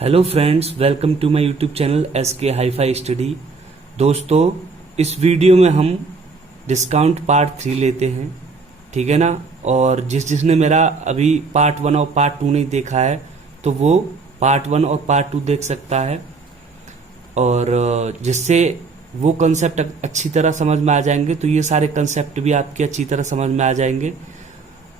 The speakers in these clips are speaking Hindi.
Hello friends, welcome to my YouTube channel SK hifi study. दोस्तों, इस वीडियो में हम डिस्काउंट पार्ट 3 लेते हैं, ठीक है ना। और जिसने मेरा अभी पार्ट 1 और पार्ट 2 नहीं देखा है तो वो पार्ट 1 और पार्ट 2 देख सकता है, और जिससे वो कंसेप्ट अच्छी तरह समझ में आ जाएंगे तो ये सारे कंसेप्ट भी आपके अच्छी तरह समझ में आ जाएंगे।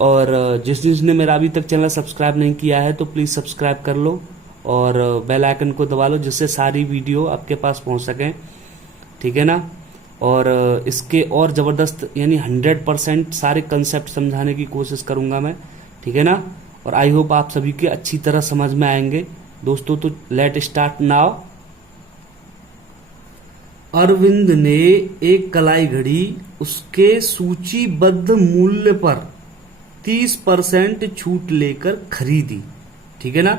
और जिसने मेरा अभी तक चैनल सब्सक्राइब नहीं किया है तो प्लीज़ सब्सक्राइब कर लो और बेल आइकन को दबा लो, जिससे सारी वीडियो आपके पास पहुंच सकें, ठीक है ना। और इसके और ज़बरदस्त यानी 100% सारे कंसेप्ट समझाने की कोशिश करूंगा मैं, ठीक है ना। और आई होप आप सभी के अच्छी तरह समझ में आएंगे दोस्तों। तो लेट स्टार्ट नाउ। अरविंद ने एक कलाई घड़ी उसके सूचीबद्ध मूल्य पर 30% छूट लेकर खरीदी, ठीक है ना।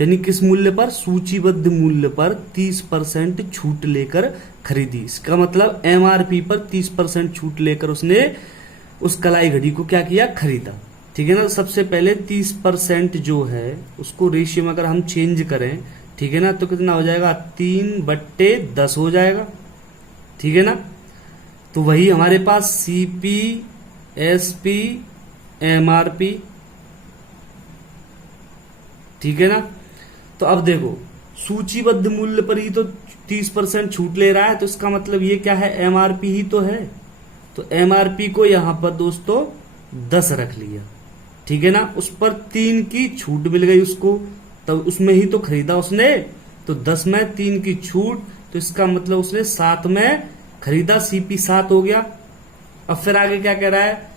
यानी किस मूल्य पर? सूचीबद्ध मूल्य पर 30% छूट लेकर खरीदी। इसका मतलब MRP पर 30% छूट लेकर उसने उस कलाई घड़ी को क्या किया? खरीदा, ठीक है ना। सबसे पहले 30% जो है उसको रेशियो में अगर हम चेंज करें, ठीक है ना, तो कितना हो जाएगा? 3/10 हो जाएगा, ठीक है ना। तो वही हमारे पास CP, SP, MRP, ठीक है ना। तो अब देखो, सूचीबद्ध मूल्य पर ही तो 30% छूट ले रहा है, तो इसका मतलब ये क्या है? MRP ही तो है। तो MRP को यहां पर दोस्तों 10 रख लिया, ठीक है ना। उस पर 3 की छूट मिल गई उसको, तब उसमें ही तो खरीदा उसने। तो 10 में 3 की छूट, तो इसका मतलब उसने 7 में खरीदा, CP 7 हो गया। अब फिर आगे क्या कह रहा है?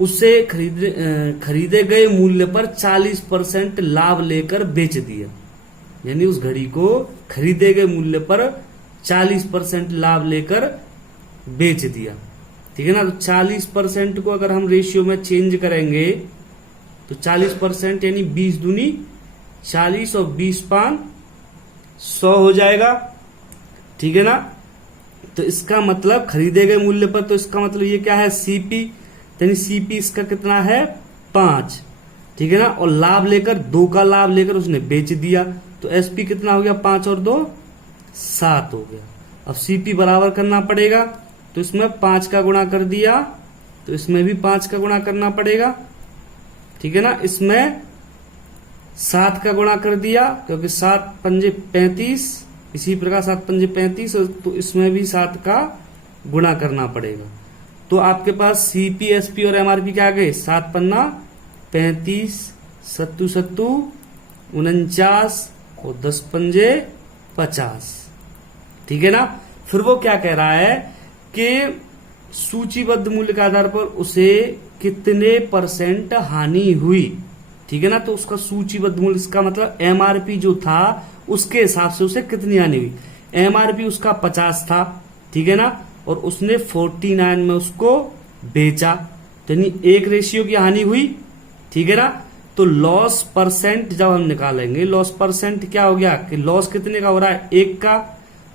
उसे खरीदे गए मूल्य पर 40% लाभ लेकर बेच दिया। यानी उस घड़ी को खरीदे गए मूल्य पर 40% लाभ लेकर बेच दिया, ठीक है ना। तो 40% को अगर हम रेशियो में चेंज करेंगे तो 40% यानी 20 दूनी 40 और 20 पांच 100 हो जाएगा, ठीक है ना। तो इसका मतलब खरीदे गए मूल्य पर, तो इसका मतलब ये क्या है? CP, यानी CP इसका कितना है? 5, ठीक है ना। और लाभ लेकर 2 का लाभ लेकर उसने बेच दिया, तो SP कितना हो गया? 5 और 2 7 हो गया। अब CP बराबर करना पड़ेगा, तो इसमें 5 का गुणा कर दिया, तो इसमें भी 5 का गुणा करना पड़ेगा, ठीक है ना। इसमें 7 का गुणा कर दिया, क्योंकि 7 पंजे 35, इसी प्रकार 7 पंजे 35, तो इसमें भी 7 का गुणा करना पड़ेगा। तो आपके पास CP, SP और MRP क्या आ गए? 7 पन्ना 35, 7 7 49 और 10 पंजे 50, ठीक है ना। फिर वो क्या कह रहा है कि सूचीबद्ध मूल्य के आधार पर उसे कितने % हानि हुई, ठीक है ना। तो उसका सूचीबद्ध मूल्य, इसका मतलब MRP जो था उसके हिसाब से उसे कितनी हानि हुई। MRP उसका 50 था, ठीक है ना, और उसने 49 में उसको बेचा, तो यानी 1 रेशियो की हानि हुई, ठीक है ना। तो लॉस परसेंट जब हम निकालेंगे, लॉस परसेंट क्या हो गया कि लॉस कितने का हो रहा है? 1 का।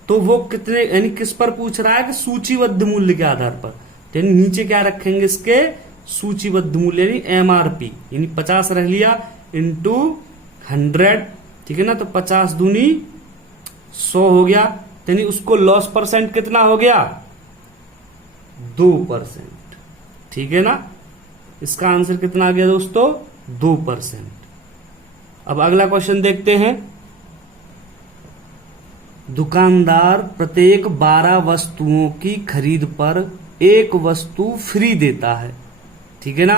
तो वो कितने, यानी किस पर पूछ रहा है? कि सूचीबद्ध मूल्य के आधार पर। तो यानी नीचे क्या रखेंगे इसके? सूचीबद्ध मूल्य यानी MRP, यानी 50 रख लिया इंटू 100, ठीक है ना। तो 50 दूनी 100 हो गया, यानी उसको लॉस परसेंट कितना हो गया? 2%, ठीक है ना। इसका आंसर कितना आ गया दोस्तों? 2%। अब अगला क्वेश्चन देखते हैं। दुकानदार प्रत्येक 12 वस्तुओं की खरीद पर 1 वस्तु फ्री देता है, ठीक है ना।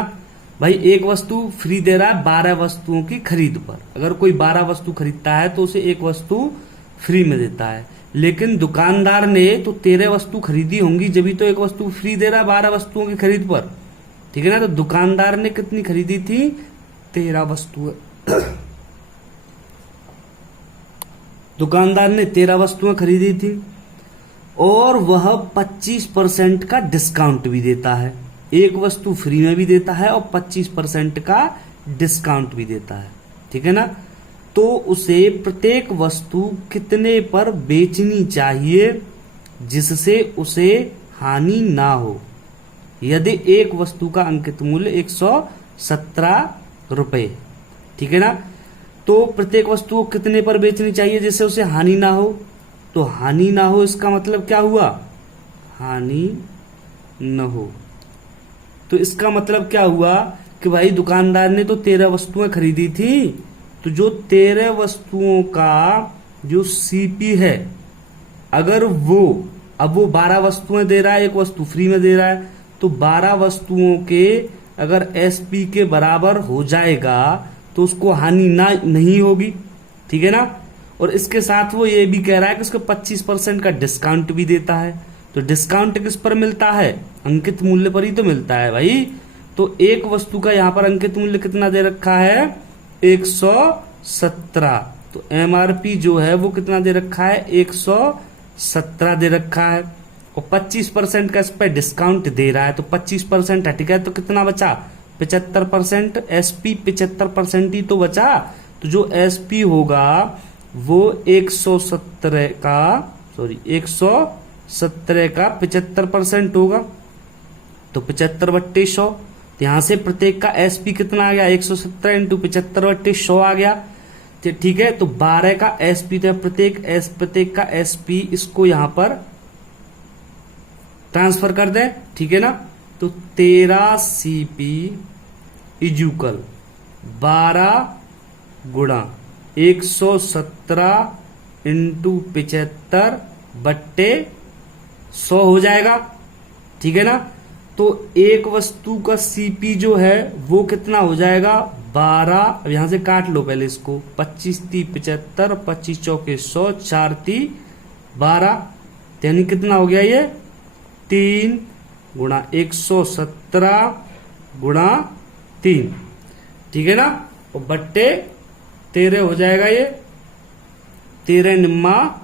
भाई 1 वस्तु फ्री दे रहा है 12 वस्तुओं की खरीद पर। अगर कोई 12 वस्तु खरीदता है तो उसे 1 वस्तु फ्री में देता है। लेकिन दुकानदार ने तो 13 वस्तु खरीदी होंगी, जब तो 1 वस्तु फ्री दे रहा है 12 वस्तुओं की खरीद पर, ठीक है ना। तो दुकानदार ने कितनी खरीदी थी? 13 वस्तुएं। दुकानदार ने 13 वस्तुएं खरीदी थी और वह 25% का डिस्काउंट भी देता है। 1 वस्तु फ्री में भी देता है और 25% का डिस्काउंट भी देता है, ठीक है ना। तो उसे प्रत्येक वस्तु कितने पर बेचनी चाहिए जिससे उसे हानि ना हो? यदि 1 वस्तु का अंकित मूल्य 117 रुपए, ठीक है ना। तो प्रत्येक वस्तु को कितने पर बेचनी चाहिए जिससे उसे हानि ना हो? तो हानि ना हो इसका मतलब क्या हुआ? हानि न हो। तो इसका मतलब क्या हुआ कि भाई दुकानदार ने तो 13 वस्तुएं खरीदी थी, तो जो 13 वस्तुओं का जो सीपी है, अगर अब वो 12 वस्तुएं दे रहा है, एक वस्तु फ्री में दे रहा है, तो 12 वस्तुओं के अगर एसपी के बराबर हो जाएगा तो उसको हानि ना नहीं होगी, ठीक है ना। और इसके साथ वो ये भी कह रहा है कि उसको 25% का डिस्काउंट भी देता है। तो डिस्काउंट किस पर मिलता है? अंकित मूल्य पर ही तो मिलता है भाई। तो एक वस्तु का यहां पर अंकित मूल्य कितना दे रखा है? 117। तो एमआरपी जो है वो कितना दे रखा है? 117 दे रखा है। और 25% का इस पर डिस्काउंट दे रहा है, तो 25% हट गया तो कितना बचा? 75%। एसपी 75% ही तो बचा। तो जो एसपी होगा वो 117 का 75% होगा। तो 75/100। तो यहां से प्रत्येक का एसपी कितना आ गया? 117 इंटू 75/100 आ गया। ठीक है। तो 12 का एसपी, तो प्रत्येक का एसपी इसको यहां पर ट्रांसफर कर दें, ठीक है ना। तो 13 सीपी इजुकल 12 गुणा 117 इंटू 75/100 हो जाएगा, ठीक है ना। तो एक वस्तु का सीपी जो है वो कितना हो जाएगा? 12। अब यहां से काट लो पहले इसको। 25 × 75, 25 × 4 = 100, 4 × 12, यानी कितना हो गया ये? 3 गुणा 117 गुणा 3, ठीक है ना। और बट्टे 13 हो जाएगा ये। 13 निम्मा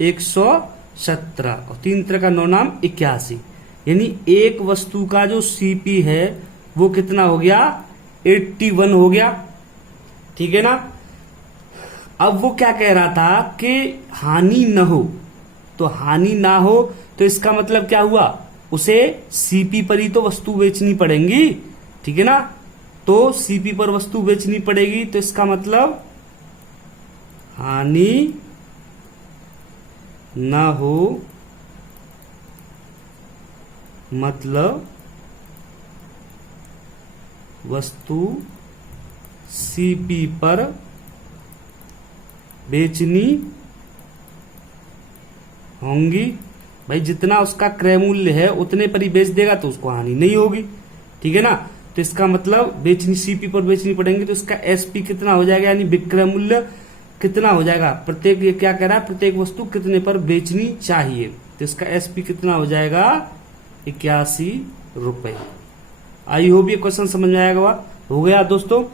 117 और 3 3 का 9 नाम 81। यानी एक वस्तु का जो सीपी है वो कितना हो गया? 81 हो गया, ठीक है ना। अब वो क्या कह रहा था कि हानि न हो। तो हानि ना हो तो इसका मतलब क्या हुआ? उसे सीपी पर ही तो वस्तु बेचनी पड़ेगी, ठीक है ना। तो सीपी पर वस्तु बेचनी पड़ेगी, तो इसका मतलब हानि ना हो मतलब वस्तु सीपी पर बेचनी होंगी। भाई जितना उसका क्रय मूल्य है उतने पर ही बेच देगा तो उसको हानि नहीं होगी, ठीक है ना। तो इसका मतलब बेचनी सीपी पर बेचनी पड़ेंगी, तो इसका एसपी कितना हो जाएगा? यानी विक्रय मूल्य कितना हो जाएगा? प्रत्येक, ये क्या कह रहा है? प्रत्येक वस्तु कितने पर बेचनी चाहिए, तो इसका एसपी कितना हो जाएगा? 81 रुपए। आई होप ये क्वेश्चन समझ में आएगा। हो गया दोस्तों।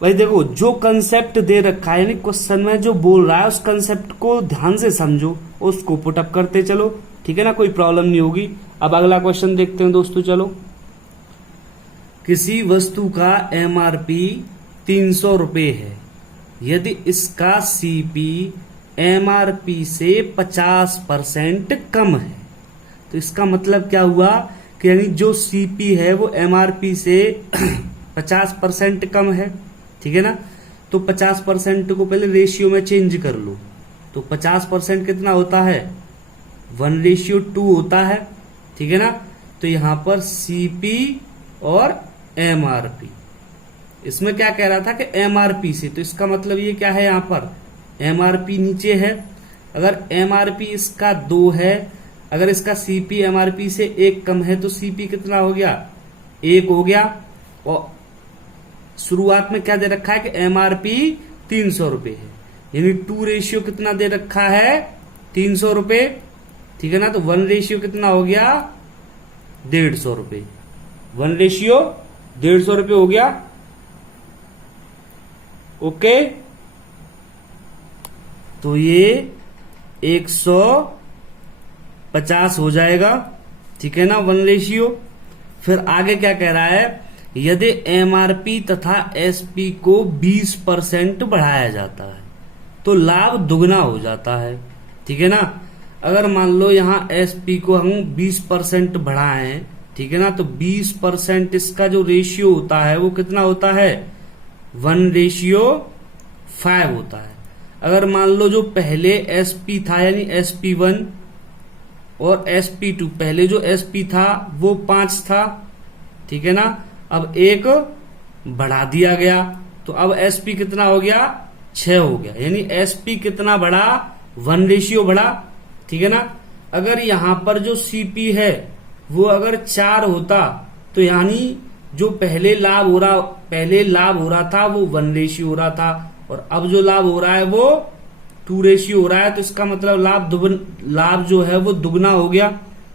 भाई देखो, जो कंसेप्ट दे रखा है यानी क्वेश्चन में जो बोल रहा है उस कंसेप्ट को ध्यान से समझो, उसको पुटअप करते चलो, ठीक है ना। कोई प्रॉब्लम नहीं होगी। अब अगला क्वेश्चन देखते हैं दोस्तों। चलो, किसी वस्तु का एमआरपी 300 रुपए है, यदि इसका सीपी एमआरपी से 50% कम है, तो इसका मतलब क्या हुआ कि यानी जो सीपी है वो एमआरपी से 50% कम है, ठीक है ना। तो 50% को पहले रेशियो में चेंज कर लो। तो 50% कितना होता है? 1:2 होता है, ठीक है ना। तो यहां पर सीपी और एमआरपी, इसमें क्या कह रहा था कि एमआरपी से, तो इसका मतलब ये क्या है? यहां पर एमआरपी नीचे है। अगर एमआरपी इसका 2 है, अगर इसका सीपी एमआरपी से 1 कम है, तो सीपी कितना हो गया? 1 हो गया। और शुरुआत में क्या दे रखा है कि एमआरपी 300 रुपए है, यानी 2 रेशियो कितना दे रखा है? 300 रुपए, ठीक है ना। तो 1 रेशियो कितना हो गया? 150 रुपए। 1 रेशियो 150 रुपए हो गया। ओके, तो ये 150 हो जाएगा, ठीक है ना, 1 रेशियो। फिर आगे क्या कह रहा है? यदि एमआरपी तथा एसपी को 20% बढ़ाया जाता है तो लाभ दुगना हो जाता है, ठीक है ना। अगर मान लो यहां एसपी को हम 20% बढ़ाएं, ठीक है ना, तो 20% इसका जो रेशियो होता है वो कितना होता है? 1:4। 5 होता है। अगर मान लो जो पहले SP था यानी SP1 और SP2, पहले जो SP था वो 5 था, ठीक है ना, अब एक बढ़ा दिया गया तो अब SP कितना हो गया, 6 हो गया, यानी SP कितना बढ़ा, 1 बढ़ा, ठीक है ना। अगर यहां पर जो CP है वो अगर 4 होता तो यानी जो पहले लाभ हो रहा था वो 1 हो रहा था, और अब जो लाभ हो रहा है वो 2 हो रहा है, तो इसका मतलब लाभ जो है वो दुगना हो गया,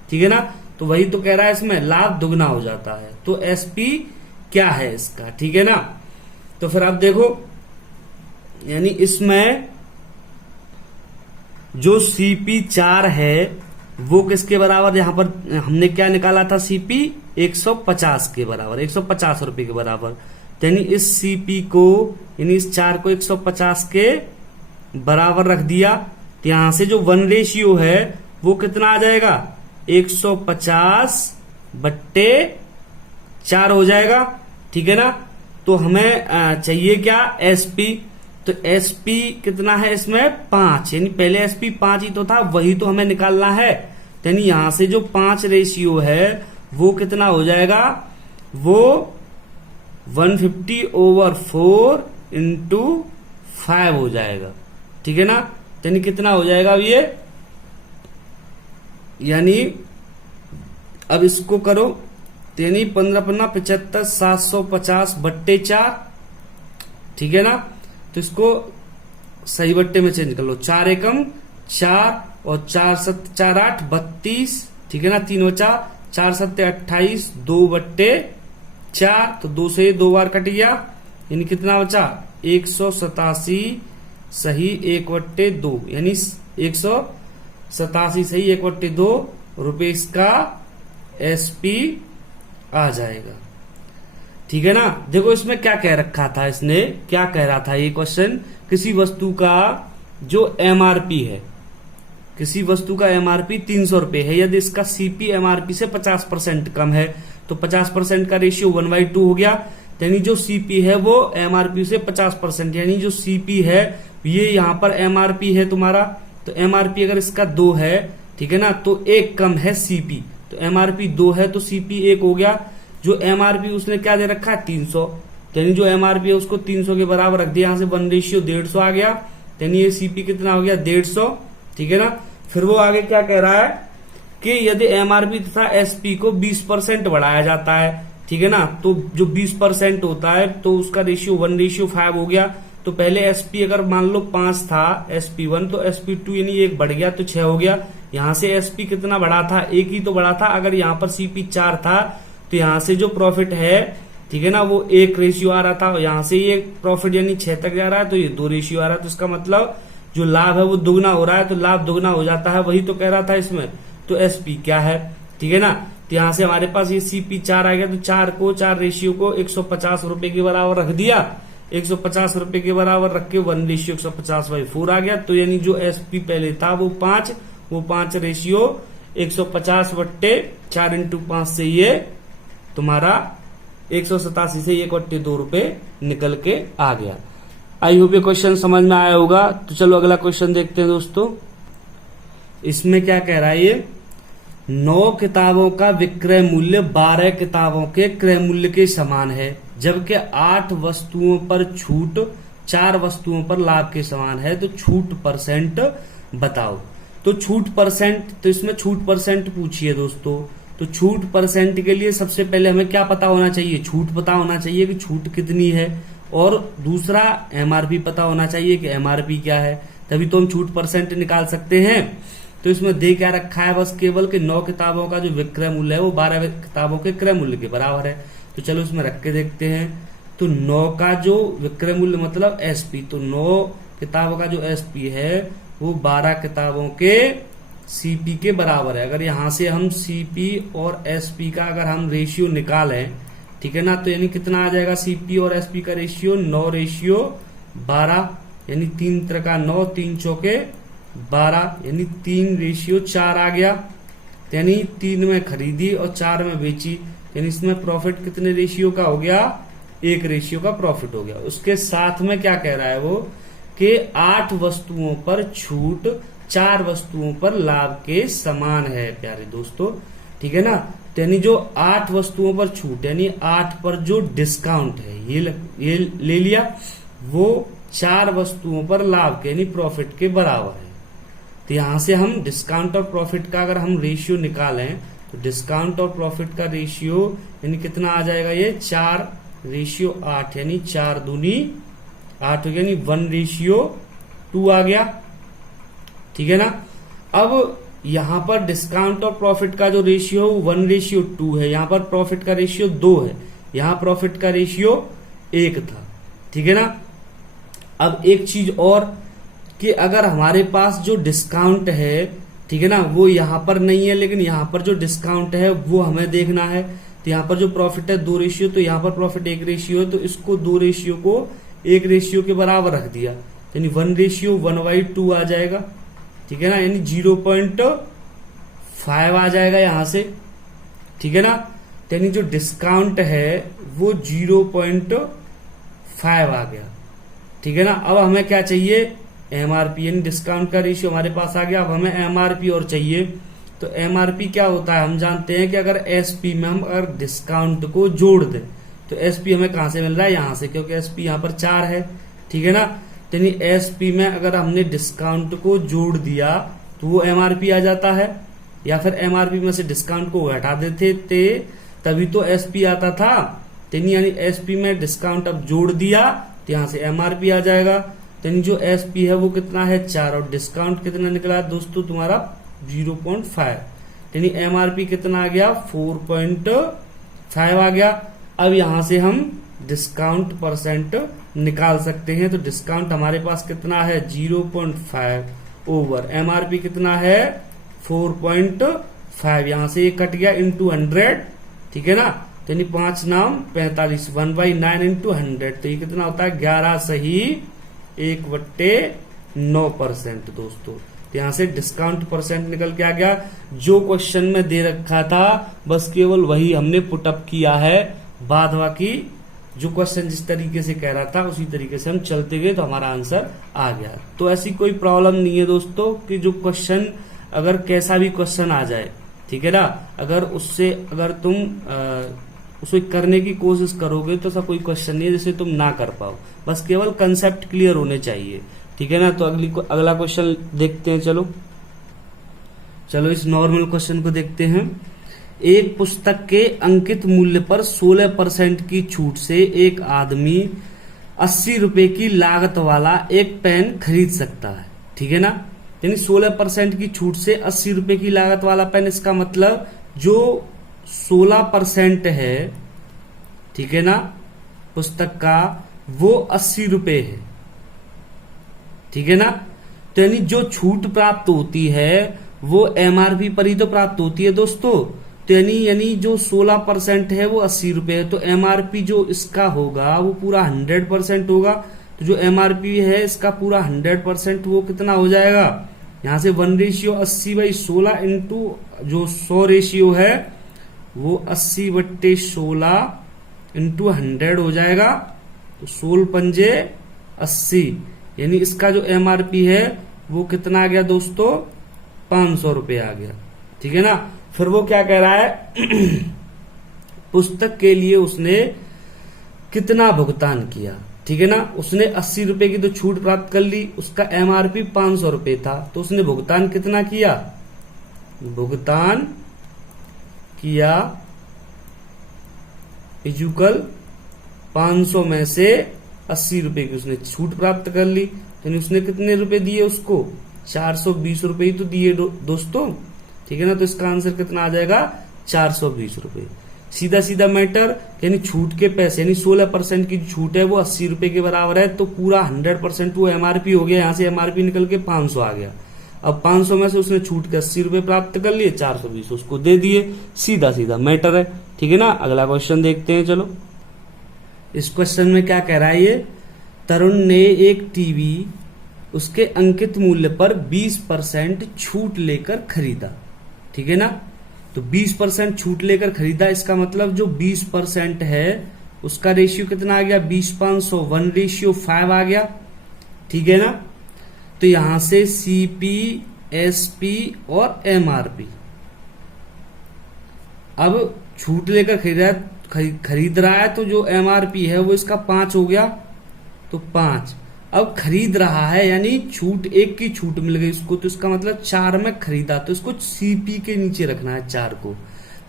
ठीक है ना। तो वही तो कह रहा है इसमें लाभ दुगना हो जाता है, तो SP क्या है इसका, ठीक है ना। तो फिर आप देखो, यानी इसमें जो CP 4 है वो किसके बराबर, यहां पर हमने क्या निकाला था, CP 150 के बराबर, 150 रुपए के बराबर, यानी इस CP को, यानी इस 4 को 150 के बराबर रख दिया, तो यहां से जो 1 है वो कितना आ जाएगा, 150/4 हो जाएगा, ठीक है ना। तो हमें चाहिए क्या, SP, तो SP कितना है इसमें 5, यानी पहले SP 5 ही तो था, वही तो हमें निकालना है, यानी यहां से जो 5 है वो कितना हो जाएगा, वो 150/4 इंटू 5 हो जाएगा, ठीक है ना। यानी कितना हो जाएगा अब ये, यानी अब इसको करो, यानी 15×5 = 750/4, ठीक है ना। तो इसको सही बट्टे में चेंज कर लो, 4 एकम 4 और 4 7 4 8 32, ठीक है ना, 3 बचा, 4 7 28, 2/4, तो 2 से 2 बार कट गया, यानी कितना बचा, 187 सही 1/2, यानी 187 सही 1/2 रुपए इसका SP आ जाएगा, ठीक है ना। देखो इसमें क्या कह रखा था, इसने क्या कह रहा था ये क्वेश्चन, किसी वस्तु का जो MRP है, किसी वस्तु का MRP 300 रुपए है, यदि इसका CP MRP से 50% कम है, तो 50% का रेशियो 1/2 हो गया, यानी जो CP है वो MRP से 50%, यानी जो CP है ये यहाँ पर MRP है तुम्हारा, तो MRP अगर इसका 2 है, ठीक है ना, तो 1 कम है CP, तो MRP 2 है तो CP 1 हो गया। जो MRP उसने क्या दे रखा है, 300, यानी जो MRP है उसको 300 के बराबर रख दिया, यहां से 1:150 आ गया, यानी ये CP कितना हो गया, 150, ठीक है ना। फिर वो आगे क्या कह रहा है कि यदि MRP तथा SP को 20% बढ़ाया जाता है, ठीक है ना, तो जो 20% होता है तो उसका रेशियो 1:5 हो गया। तो पहले SP अगर मान लो 5 था SP1, तो SP2 यानी 1 बढ़ गया तो 6 हो गया। यहां से SP कितना बढ़ा था, 1 ही तो बढ़ा था। अगर यहां पर CP 4 था तो यहां से जो प्रॉफिट है, ठीक है ना, वो 1 आ रहा था, यहां से ये प्रॉफिट यानी 6 तक जा रहा है तो ये 2 आ रहा है, तो इसका मतलब जो लाभ है वो दुगना हो रहा है, तो लाभ दुगना हो जाता है, वही तो कह रहा था इसमें। तो SP क्या है, ठीक है ना। तो यहां से हमारे पास ये CP 4 आ गया, तो 4 रेशियो को 150 रुपए के बराबर रख दिया, 150 रुपए के बराबर रख के 1:150/4 आ गया। तो यानी जो SP पहले था वो 5, वो 5 रेशियो 150/4 इंटू 5 से ये तुम्हारा 187 से 1/2 रुपए निकल के आ गया। आई होप ये क्वेश्चन समझ में आया होगा। तो चलो अगला क्वेश्चन देखते हैं दोस्तों। इसमें क्या कह रहा है ये, 9 किताबों का विक्रय मूल्य 12 किताबों के क्रय मूल्य के समान है, जबकि 8 वस्तुओं पर छूट 4 वस्तुओं पर लाभ के समान है, तो छूट % बताओ। तो छूट %, तो इसमें छूट % पूछिए दोस्तों। तो छूट % के लिए सबसे पहले हमें क्या पता होना चाहिए, छूट पता होना चाहिए कि छूट कितनी है, और दूसरा MRP पता होना चाहिए कि MRP क्या है, तभी तो हम छूट % निकाल सकते हैं। तो इसमें दे क्या रखा है, बस केवल कि 9 किताबों का जो विक्रय मूल्य है वो 12 किताबों के क्रय मूल्य के बराबर है। तो चलो इसमें रख के देखते हैं। तो 9 का जो विक्रय मूल्य मतलब SP, तो 9 किताबों का जो SP है वो 12 किताबों के CP के बराबर है। अगर यहां से हम CP और SP का अगर हम रेशियो निकालें, ठीक है ना, तो यानी कितना आ जाएगा, CP और SP का रेशियो 9:12, यानी 3 3 9, 3 चौके 12, यानी 3:4 आ गया। यानी 3 में खरीदी और 4 में बेची, यानी इसमें प्रॉफिट कितने रेशियो का हो गया, 1 रेशियो का प्रॉफिट हो गया। उसके साथ में क्या कह रहा है वो के 8 वस्तुओं पर छूट 4 वस्तुओं पर लाभ के समान है प्यारे दोस्तों। ठीक है ना, तो यानी जो 8 वस्तुओं पर छूट यानी 8 पर जो डिस्काउंट है ये ले लिया, वो 4 वस्तुओं पर लाभ के यानी प्रॉफिट के बराबर है। तो यहां से हम डिस्काउंट और प्रॉफिट का अगर हम रेशियो निकालें तो डिस्काउंट और प्रॉफिट का रेशियो यानी कितना आ जाएगा, ये 4:8 यानी 4 दूनी 8 हो गया, यानी 1:2 आ गया। ठीक है ना, अब यहां पर डिस्काउंट और प्रॉफिट का जो रेशियो 1:2 है, यहां पर प्रॉफिट का रेशियो 2 है, यहां प्रॉफिट का रेशियो 1 था। ठीक है ना, अब एक चीज और कि अगर हमारे पास जो डिस्काउंट है, ठीक है ना, वो यहां पर नहीं है, लेकिन यहां पर जो डिस्काउंट है वो हमें देखना है। तो यहां पर जो प्रॉफिट है 2 रेशियो, तो यहां पर प्रॉफिट 1 रेशियो है, तो इसको 2 रेशियो को 1 रेशियो के बराबर रख दिया, यानी 1:1/2 आ जाएगा। ठीक है ना, यानी 0.5 आ जाएगा यहां से। ठीक है ना, यानी जो डिस्काउंट है वो 0.5 आ गया। ठीक है ना, अब हमें क्या चाहिए, एमआरपी यानी डिस्काउंट का रेशियो हमारे पास आ गया। अब हमें एमआरपी और चाहिए, तो एमआरपी क्या होता है, हम जानते हैं कि अगर एसपी में हम अगर डिस्काउंट को जोड़ दें तो एसपी हमें कहां से मिल रहा है, यहां से, क्योंकि एसपी यहां पर 4 है। ठीक है ना, यानी एसपी में अगर हमने डिस्काउंट को जोड़ दिया तो वो एमआरपी आ जाता है, या फिर एमआरपी में से डिस्काउंट को हटा देते थे तभी तो एसपी आता था। यानी एसपी में डिस्काउंट अब जोड़ दिया तो यहां से एमआरपी आ जाएगा। यानी जो एसपी है वो कितना है, 4, और डिस्काउंट कितना निकला दोस्तों तुम्हारा 0.5, यानी एमआरपी कितना आ गया 4.5 आ गया। अब यहां से हम डिस्काउंट परसेंट निकाल सकते हैं, तो डिस्काउंट हमारे पास कितना है 0.5 ओवर एमआरपी कितना है 4.5, यहां से ये कट गया इंटू 100। ठीक है ना, तो यानी 5 नाम 45, 1/9 इंटू 100, तो ये कितना होता है 11 सही 1/9% दोस्तों। तो यहां से डिस्काउंट परसेंट निकल के आ गया। जो क्वेश्चन में दे रखा था बस केवल वही हमने पुटअप किया है, बाद बाकी जो क्वेश्चन जिस तरीके से कह रहा था उसी तरीके से हम चलते गए तो हमारा आंसर आ गया। तो ऐसी कोई प्रॉब्लम नहीं है दोस्तों कि जो क्वेश्चन अगर कैसा भी क्वेश्चन आ जाए, ठीक है ना, अगर उससे अगर तुम उसे करने की कोशिश करोगे तो ऐसा कोई क्वेश्चन नहीं है जिसे तुम ना कर पाओ, बस केवल कंसेप्ट क्लियर होने चाहिए। ठीक है ना, तो अगला क्वेश्चन देखते हैं। चलो इस नॉर्मल क्वेश्चन को देखते हैं। एक पुस्तक के अंकित मूल्य पर 16% की छूट से एक आदमी 80 रुपए की लागत वाला एक पेन खरीद सकता है। ठीक है ना, यानी 16% की छूट से 80 रुपए की लागत वाला पेन, इसका मतलब जो 16% है, ठीक है ना, पुस्तक का वो 80 रुपए है। ठीक है ना, तो यानी जो छूट प्राप्त होती है वो एमआरपी पर ही तो प्राप्त होती है दोस्तों। तो यानी जो 16% है वो 80 रुपए है, तो एमआरपी जो इसका होगा वो पूरा 100% होगा। तो जो एमआरपी है इसका पूरा 100% वो कितना हो जाएगा, यहां से 1:80/16 इंटू जो 100 रेशियो है वो 80/16 इंटू 100 हो जाएगा, तो 16 पंजे 80, यानी इसका जो एमआरपी है वो कितना आ गया दोस्तों 500 रुपए आ गया। ठीक है ना, फिर वो क्या कह रहा है पुस्तक के लिए उसने कितना भुगतान किया। ठीक है ना, उसने 80 रुपए की तो छूट प्राप्त कर ली, उसका एमआरपी 500 रुपए था, तो उसने भुगतान कितना किया, भुगतान किया इजुकल 500 में से 80 रुपए की उसने छूट प्राप्त कर ली, यानी उसने कितने रुपए दिए उसको 420 रुपए ही तो दिए दोस्तों। ठीक है ना, तो इसका आंसर कितना आ जाएगा 420 रुपए। सीधा सीधा मैटर, यानी छूट के पैसे यानी 16% की छूट है वो 80 रुपए के बराबर है, तो पूरा 100% वो एमआरपी हो गया। यहां से एमआरपी निकल के 500 आ गया। अब 500 में से उसने छूट के 80 रुपए प्राप्त कर लिए, 420 उसको दे दिए, सीधा सीधा मैटर है। ठीक है ना, अगला क्वेश्चन देखते हैं। चलो इस क्वेश्चन में क्या कह रहा है, ये तरुण ने एक टीवी उसके अंकित मूल्य पर 20% छूट लेकर खरीदा। ठीक है ना, तो 20% छूट लेकर खरीदा, इसका मतलब जो 20% है उसका रेशियो कितना आ गया 20/500, 1:5 आ गया। ठीक है ना। तो यहां से सीपी, एसपी और एमआरपी। अब छूट लेकर खरीद रहा है तो जो एमआरपी है वो इसका 5 हो गया, तो 5। अब खरीद रहा है यानी छूट, एक की छूट मिल गई इसको, तो इसका मतलब 4 में खरीदा, तो इसको सीपी के नीचे रखना है 4 को।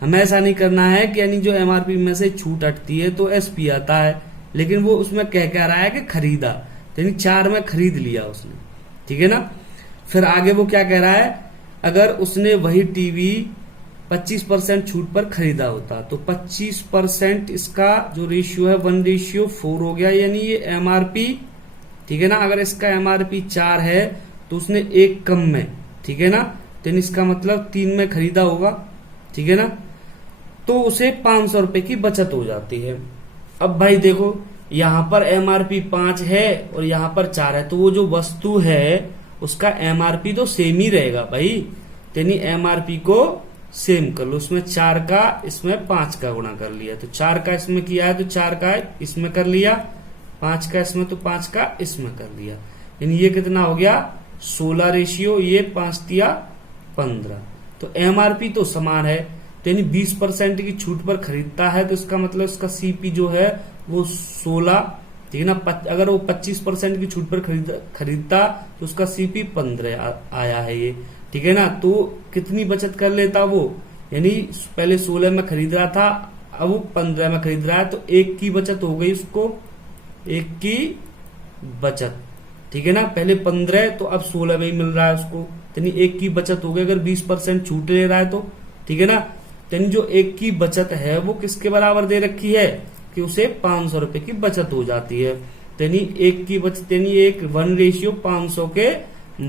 हमें ऐसा नहीं करना है कि यानी जो एमआरपी में से छूट हटती है तो एसपी आता है, लेकिन वो उसमें कह रहा है कि खरीदा, यानी 4 में खरीद लिया उसने, ठीक है ना। फिर आगे वो क्या कह रहा है, अगर उसने वही टीवी 25% छूट पर खरीदा होता तो 25% इसका जो रेशियो है 1:4 हो गया, यानी ये एमआरपी, ठीक है ना। अगर इसका एमआरपी 4 है तो उसने 1 कम में, ठीक है ना, तो इसका मतलब 3 में खरीदा होगा, ठीक है ना। तो उसे 500 रुपए की बचत हो जाती है। अब भाई देखो, यहां पर एमआरपी 5 है और यहां पर 4 है, तो वो जो वस्तु है उसका एमआरपी तो सेम ही रहेगा भाई, यानी एमआरपी को सेम कर लो। उसमें 4 का इसमें 5 का गुणा कर लिया, तो 4 का इसमें किया है तो 4 का इसमें कर लिया, 5 का इसमें तो 5 का इसमें कर लिया, यानी ये कितना हो गया 16 रेशियो, ये 5 दिया 15। तो एमआरपी तो समान है, तो यानी 20% की छूट पर खरीदता है तो इसका मतलब इसका सीपी जो है वो 16, ठीक है ना। अगर वो 25% की छूट पर खरीदता तो उसका सीपी 15 आया है ये, ठीक है ना। तो कितनी बचत कर लेता वो, यानी पहले 16 में खरीद रहा था, अब वो 15 में खरीद रहा है, तो 1 की बचत हो गई उसको, 1 की बचत, ठीक है ना। पहले 15 तो अब 16 में ही मिल रहा है उसको, यानी 1 की बचत हो गई अगर 20% छूट ले रहा है तो, ठीक है ना। यानी जो 1 की बचत है वो किसके बराबर दे रखी है कि उसे 500 रुपए की बचत हो जाती है, यानी 1 की बचत, यानी 1:500 के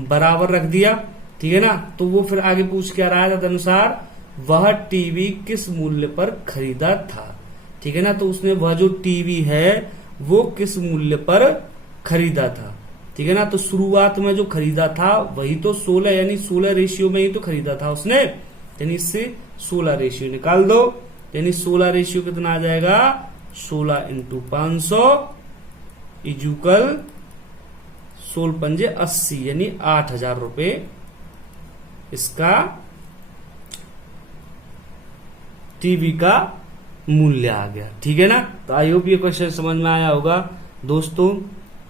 बराबर रख दिया, ठीक है ना। तो वो फिर आगे पूछ के आ रहा है तदनुसार वह टीवी किस मूल्य पर खरीदा था, ठीक है ना। तो उसने वह जो टीवी है वो किस मूल्य पर खरीदा था, ठीक है ना। तो शुरुआत में जो खरीदा था वही तो 16, यानी 16 रेशियो में ही तो खरीदा था उसने, यानी इससे 16 रेशियो निकाल दो, यानी 16 रेशियो कितना आ जाएगा 16 × 500 इजुकल 16 पंजे 80, यानी 8,000 रुपए इसका टीवी का मूल्य आ गया, ठीक है ना। तो आई होप ये क्वेश्चन समझ में आया होगा दोस्तों।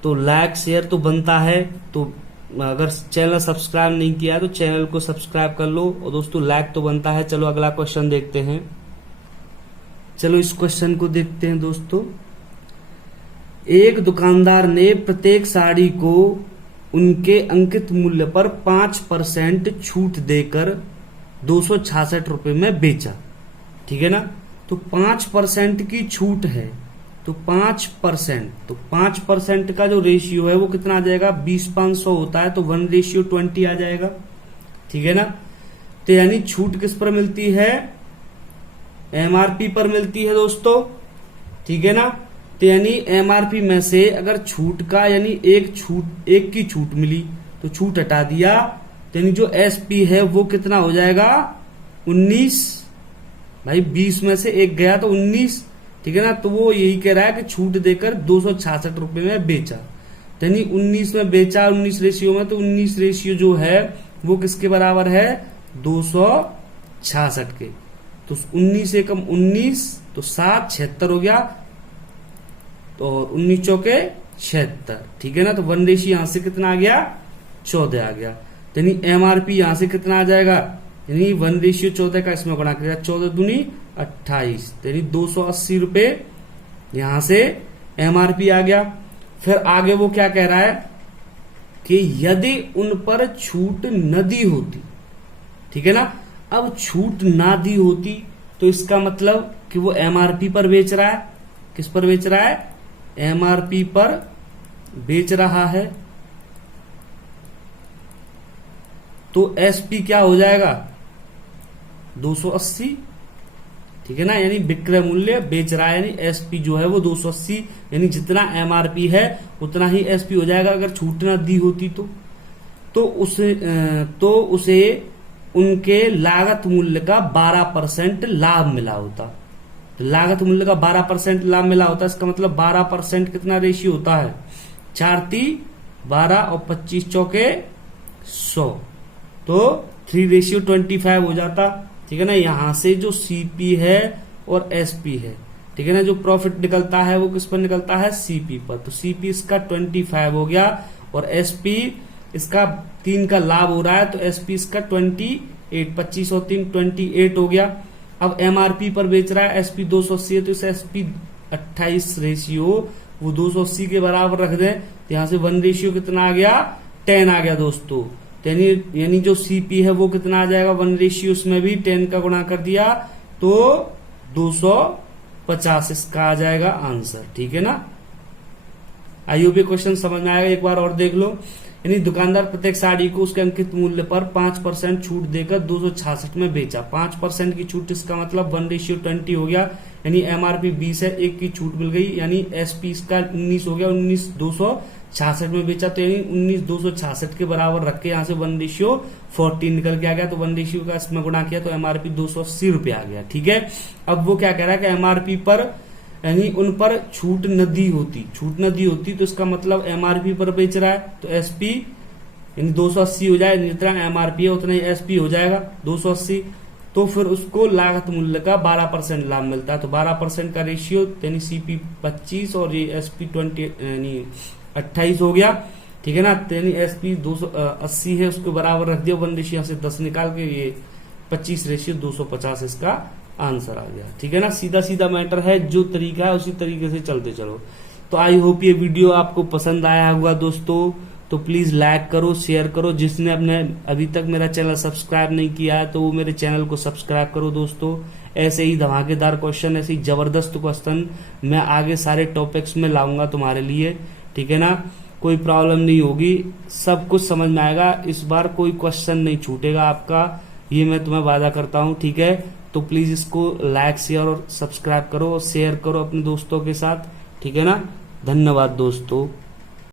तो लाइक शेयर तो बनता है, तो अगर चैनल सब्सक्राइब नहीं किया तो चैनल को सब्सक्राइब कर लो, और दोस्तों लाइक तो बनता है। चलो अगला क्वेश्चन देखते हैं। चलो इस क्वेश्चन को देखते हैं दोस्तों। एक दुकानदार ने प्रत्येक साड़ी को उनके अंकित मूल्य पर 5% छूट देकर 266 रुपए में बेचा, ठीक है ना। तो 5% की छूट है, तो 5% का जो रेशियो है वो कितना आ जाएगा 20/500 होता है, तो 1:20 आ जाएगा, ठीक है ना। तो यानी छूट किस पर मिलती है, एमआरपी पर मिलती है दोस्तों, ठीक है ना। तो यानी एमआरपी में से अगर छूट का यानी एक की छूट मिली तो छूट हटा दिया, तो यानी जो एसपी है वो कितना हो जाएगा 19, भाई 20 में से 1 गया तो 19, ठीक है ना। तो वो यही कह रहा है कि छूट देकर 266 रुपए में बेचा, यानी 19 में बेचा 19 रेशियो में, तो 19 रेशियो जो है वो किसके बराबर है 266 के। तो 19 एकम 19 तो 7 76 हो गया, तो 19 चौके 76, ठीक है ना। तो 1 रेशियो यहां से कितना आ गया 14 आ गया, यानी एमआरपी यहां से कितना आ जाएगा, यानी 1:14 का इसमें गुणा करेगा, 14 दूनी 28, यानी 280 रुपए यहां से एमआरपी आ गया। फिर आगे वो क्या कह रहा है कि यदि उन पर छूट न दी होती, ठीक है ना। अब छूट ना दी होती तो इसका मतलब कि वो एमआरपी पर बेच रहा है, किस पर बेच रहा है एमआरपी पर बेच रहा है, तो एसपी क्या हो जाएगा 280, ठीक है ना। यानी विक्रय मूल्य बेच रहा है, यानी एसपी जो है वो 280, यानी जितना एमआरपी है उतना ही एसपी हो जाएगा अगर छूट ना दी होती तो उसे उनके लागत मूल्य का 12% लाभ मिला होता। तो लागत मूल्य का 12% लाभ मिला होता, इसका मतलब 12% कितना रेशियो होता है 4×3 12 और 25 चौके 100, तो 3:25 हो जाता। ठीक है ना। यहां से जो सीपी है और एसपी है, ठीक है ना, जो प्रॉफिट निकलता है वो किस पर निकलता है, सीपी पर। तो सीपी इसका 25 हो गया और एसपी इसका 3 का लाभ हो रहा है, तो एसपी इसका 28, 25 और 3 28 हो गया। अब एमआरपी पर बेच रहा है, एसपी 280 है, तो इस एसपी 28 रेशियो वो 280 के बराबर रख दें, तो यहां से 1 रेशियो कितना आ गया, 10 आ गया दोस्तों। यानी जो सीपी है वो कितना आ जाएगा, 1 रेशियो उसमें भी 10 का गुणा कर दिया तो 250 इसका आ जाएगा आंसर। ठीक है ना। आई होप ये क्वेश्चन समझ में आएगा। एक बार और देख लो। यानी दुकानदार प्रत्येक साड़ी को उसके अंकित मूल्य पर 5% छूट देकर 266 में बेचा। 5% की छूट, इसका मतलब 1:20 हो गया। यानी एमआरपी 20 है, 1 की छूट मिल गई, यानी एसपी इसका 19 हो गया। 19,266 में बेचा, तो यानी 19,266 के बराबर रख के यहाँ से 1:14 निकल के आ गया। तो 1 रेशियो का इसमें गुणा किया तो एमआरपी 280 रुपया आ गया। ठीक है। अब वो क्या कह रहा है कि एमआरपी पर यानी उन पर छूट न दी होती तो इसका मतलब एमआरपी पर बेच रहा है, तो एसपी यानी 280 हो जाए, जितना एमआरपी है उतना ही एसपी हो जाएगा 280। तो फिर उसको लागत मूल्य का 12% लाभ मिलता है। तो 12% का रेशियो यानी सीपी 25 और ये एसपी 20 यानी 28 हो गया। ठीक है ना। यानी एसपी 280 है, उसको बराबर रख दिया, 1 रेशियो से 10 निकाल के ये 25 रेशियो 250 इसका आंसर आ गया। ठीक है ना। सीधा सीधा मैटर है, जो तरीका है उसी तरीके से चलते चलो। तो आई होप ये वीडियो आपको पसंद आया होगा दोस्तों। तो प्लीज लाइक करो, शेयर करो। जिसने अपने अभी तक मेरा चैनल सब्सक्राइब नहीं किया है तो वो मेरे चैनल को सब्सक्राइब करो दोस्तों। ऐसे ही धमाकेदार क्वेश्चन, ऐसे ही जबरदस्त क्वेश्चन मैं आगे सारे टॉपिक्स में लाऊंगा तुम्हारे लिए। ठीक है ना। कोई प्रॉब्लम नहीं होगी, सब कुछ समझ में आएगा। इस बार कोई क्वेश्चन नहीं छूटेगा आपका, ये मैं तुम्हें वादा करता हूँ। ठीक है। तो प्लीज इसको लाइक, शेयर और सब्सक्राइब करो और शेयर करो अपने दोस्तों के साथ। ठीक है ना। धन्यवाद दोस्तों।